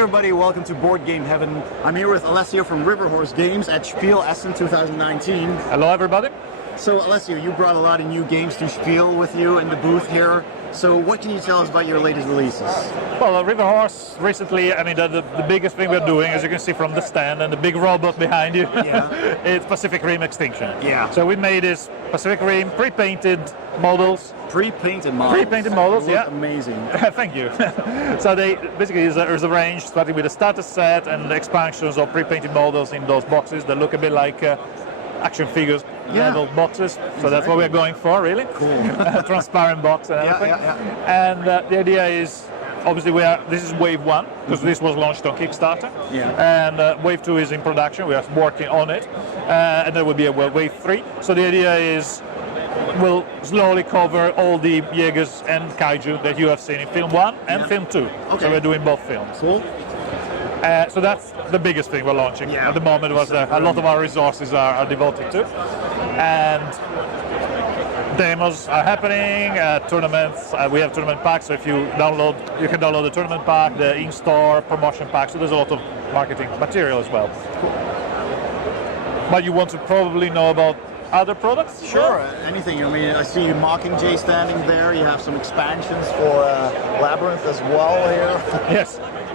everybody, welcome to Board Game Heaven. I'm here with Alessio from River Horse Games at Spiel Essen 2019. Hello everybody. So Alessio, you brought a lot of new games to Spiel with you in the booth here. So what can you tell us about your latest releases? Well, River Horse recently, I mean the biggest thing we're doing, as you can see from the stand and the big robot behind you, is Pacific Rim Extinction. Yeah. So we made this Pacific Rim pre-painted models. Pre-painted models? Pre-painted models, yeah. Amazing. Thank you. So they basically there's a range starting with a starter set and expansions of pre-painted models in those boxes that look a bit like action figures level boxes. So that's what we're going for, really. Cool. Transparent box and everything. And the idea is, obviously, this is wave 1 because this was launched on Kickstarter. And wave 2 is in production. We are working on it, and there will be a wave 3. So the idea is we'll slowly cover all the Jaegers and Kaiju that you have seen in film 1 and film 2. Okay. So we're doing both films. Cool. So that's the biggest thing we're launching at the moment. Was a lot of our resources are devoted to, and demos are happening. Tournaments, we have tournament packs. So if you can download the tournament pack, the in-store promotion pack. So there's a lot of marketing material as well. But you want to probably know about other products? Sure, anything. I mean, I see Mockingjay standing there. You have some expansions for Labyrinth as well here.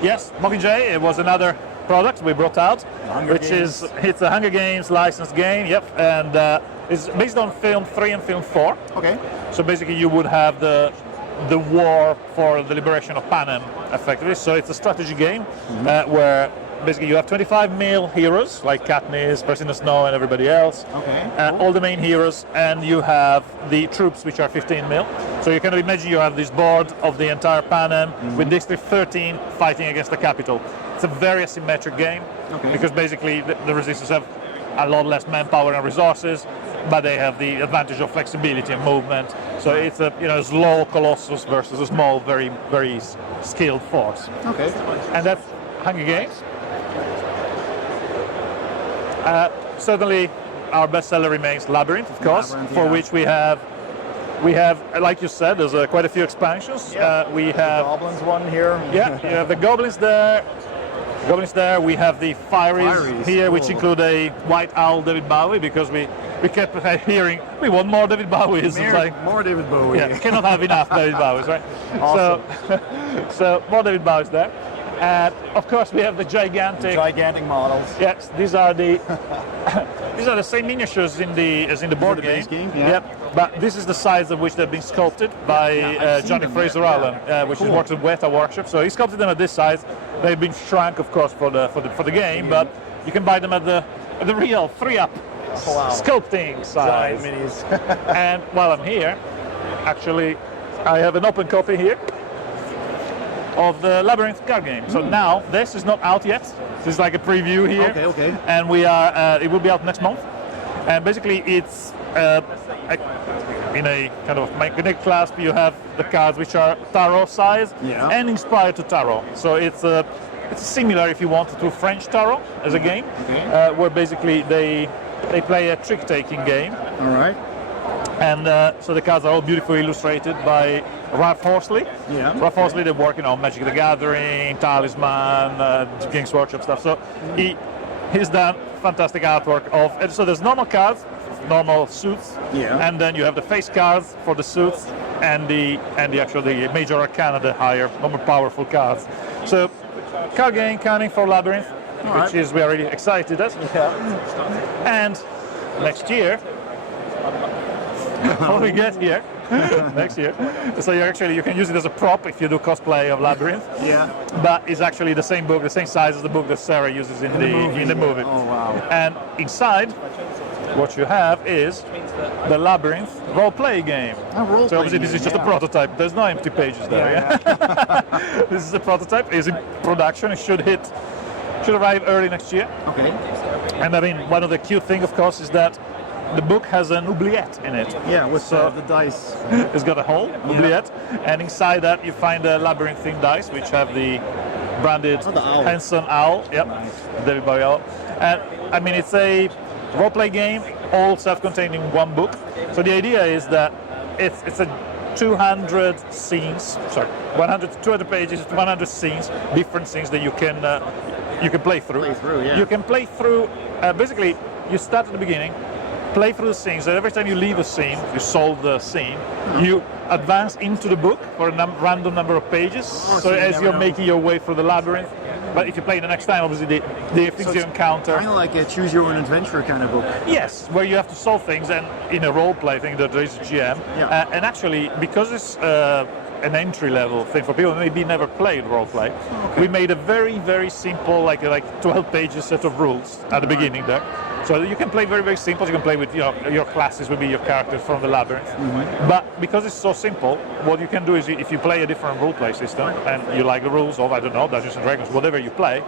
Yes, Mockingjay, it was another product we brought out, it's a Hunger Games licensed game, and it's based on film 3 and film 4. Okay. So basically you would have the war for the liberation of Panem, effectively. So it's a strategy game where basically you have 25 male heroes like Katniss, Percy Snow, and everybody else. Okay. All the main heroes, and you have the troops, which are 15 mil. So you can imagine you have this board of the entire Panem with District 13 fighting against the capital. It's a very asymmetric game because basically the resistance have a lot less manpower and resources, but they have the advantage of flexibility and movement. So it's a slow colossus versus a small, very, very skilled force. Okay. And that's Hunger Games. Certainly, our bestseller remains Labyrinth, of course, for which we have, like you said, there's quite a few expansions. We have the Goblins one here. Yeah, you have the Goblins there. We have the Fireys here, which include a White Owl David Bowie, because we kept hearing we want more David Bowies. More David Bowie. Yeah, cannot have enough David Bowies, right? Awesome. So more David Bowies there. And of course we have the gigantic models. Yes, these are the same miniatures as in the board game. Yep. But this is the size of which they've been sculpted by Johnny Fraser Allen, which is works at Weta Workshop. So he sculpted them at this size. They've been shrunk, of course, for the game, but you can buy them at the real 3-up sculpting size. Giant minis. And while I'm here, actually, I have an open copy here of the Labyrinth card game. So now this is not out yet. This is like a preview here. Okay. And we are. It will be out next month. And basically, it's in a kind of magnetic clasp. You have the cards which are tarot size and inspired to tarot. So it's similar, if you want, to French tarot as a game, where basically they play a trick-taking game. All right. And so the cards are all beautifully illustrated by Ralph Horsley. Ralph Horsley, they're working on Magic the Gathering, Talisman, Games Workshop stuff. So he's done fantastic artwork and so there's normal cards, normal suits, and then you have the face cards for the suits and the major arcana, the higher, more powerful cards. So card game coming for Labyrinth, which is we are really excited at. And next year, what we get here next year. So you can use it as a prop if you do cosplay of Labyrinth. But it's actually the same book, the same size as the book that Sarah uses in the movie. Oh wow! And inside, what you have is the Labyrinth role-play game. So obviously this is just a prototype. There's no empty pages there. This is a prototype. It's in production. It should arrive early next year. Okay. And I mean, one of the cute things, of course, is that the book has an oubliette in it. With the dice. It's got a hole, oubliette, and inside that you find the labyrinthine dice, which have the branded Henson Owl. Yep, David Bowie Owl. And I mean, it's a role-play game, all self-contained in one book. So the idea is that it's a 200 scenes, sorry, 100 to 200 pages, 100 scenes, different scenes that you can play through. Yeah. You can play through, basically, you start at the beginning, play through the scenes, and every time you leave a scene, you solve the scene, you advance into the book for a random number of pages, so as you're making your way through the labyrinth. But if you play the next time, obviously the things you encounter. Kind of like a choose your own adventure kind of book. Yes, where you have to solve things, and in a role-play thing that there is a GM. Yeah. And actually, because it's an entry-level thing for people who maybe never played role-play, we made a very, very simple, like 12 pages set of rules at the beginning there. So you can play very, very simple. You can play with your classes, will be your characters from the labyrinth. But because it's so simple, what you can do is if you play a different role-play system and you like the rules of, I don't know, Dungeons and Dragons, whatever you play,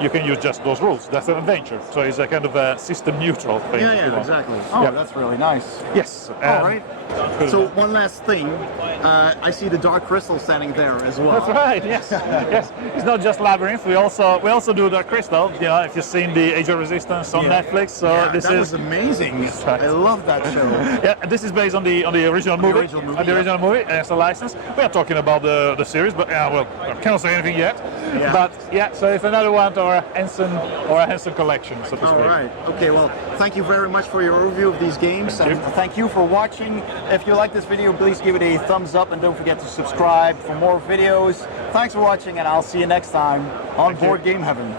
you can use just those rules. That's an adventure. So it's a kind of a system-neutral thing. Yeah, exactly. Oh, that's really nice. Yes. All right. So one last thing, I see the Dark Crystal standing there as well. That's right. Yes. Yes. It's not just Labyrinth. We also do Dark Crystal. You know, if you've seen the Age of Resistance on Netflix, so this was amazing. Right. I love that show. Yeah, this is based on the original movie. The original movie, and it's a license. We are talking about the series, but well, I cannot say anything yet. Yeah. But yeah, so it's another one to our Henson collection, so to speak. All right. Okay. Well, thank you very much for your overview of these games, thank you for watching. If you like this video, please give it a thumbs up and don't forget to subscribe for more videos. Thanks for watching, and I'll see you next time on Board Game Heaven.